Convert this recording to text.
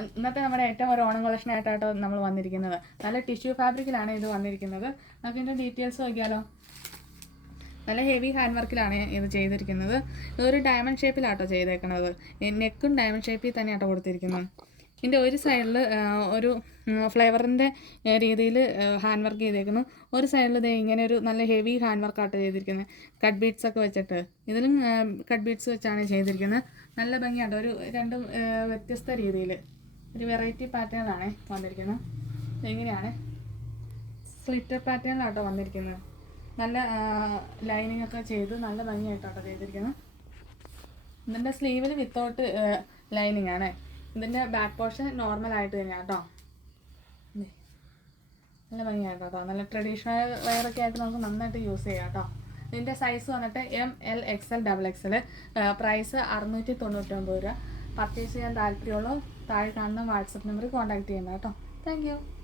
ഇന്നത്തെ നമ്മുടെ ഏറ്റവും ഒരു ഓണം കളക്ഷനായിട്ടാട്ടോ നമ്മൾ വന്നിരിക്കുന്നത്. നല്ല ടിഷ്യൂ ഫാബ്രിക്കിലാണ് ഇത് വന്നിരിക്കുന്നത്. നമുക്ക് ഇതിൻ്റെ ഡീറ്റെയിൽസ് നോക്കിയാലോ. നല്ല ഹെവി ഹാൻഡ് വർക്കിലാണ് ഇത് ചെയ്തിരിക്കുന്നത്. ഇതൊരു ഡയമണ്ട് ഷേപ്പിലാട്ടോ ചെയ്തേക്കുന്നത്. നെക്കും ഡയമണ്ട് ഷേപ്പിൽ തന്നെയാട്ടോ കൊടുത്തിരിക്കുന്നത്. ഇതിൻ്റെ ഒരു സൈഡിൽ ഒരു ഫ്ലേവറിൻ്റെ രീതിയിൽ ഹാൻഡ് വർക്ക് ചെയ്തേക്കുന്നു. ഒരു സൈഡിൽ ഇതേ ഇങ്ങനെ ഒരു നല്ല ഹെവി ഹാൻഡ് വർക്കാട്ടോ ചെയ്തിരിക്കുന്നത്. കട്ട് ബീഡ്സ് ഒക്കെ വെച്ചിട്ട് ഇതിലും കട്ട് ബീഡ്സ് വെച്ചാണ് ചെയ്തിരിക്കുന്നത്. നല്ല ഭംഗിയാട്ടോ. ഒരു രണ്ടും വ്യത്യസ്ത രീതിയിൽ ഒരു വെറൈറ്റി പാറ്റേണിലാണ് വന്നിരിക്കുന്നത്. ഇങ്ങനെയാണ് സ്ലിറ്റർ പാറ്റേണിലാട്ടോ വന്നിരിക്കുന്നത്. നല്ല ലൈനിങ് ഒക്കെ ചെയ്ത് നല്ല ഭംഗിയായിട്ടാട്ടോ ചെയ്തിരിക്കുന്നത്. ഇതിൻ്റെ സ്ലീവിൽ വിത്തൗട്ട് ലൈനിങ് ആണ്. ഇതിൻ്റെ ബാക്ക് പോർഷൻ നോർമലായിട്ട് തന്നെയാണ് കേട്ടോ. നല്ല ഭംഗിയായിട്ടോ. നല്ല ട്രഡീഷണൽ വെയറൊക്കെ ആയിട്ട് നമുക്ക് നന്നായിട്ട് യൂസ് ചെയ്യാം കേട്ടോ. ഇതിൻ്റെ സൈസ് വന്നിട്ട് ML XL XXL. പ്രൈസ് 699 രൂപ. പർച്ചേസ് ചെയ്യാൻ താല്പര്യമുള്ള താഴെ കാണുന്ന വാട്സപ്പ് നമ്പറിൽ കോൺടാക്ട് ചെയ്യുന്നത് കേട്ടോ. Thank you.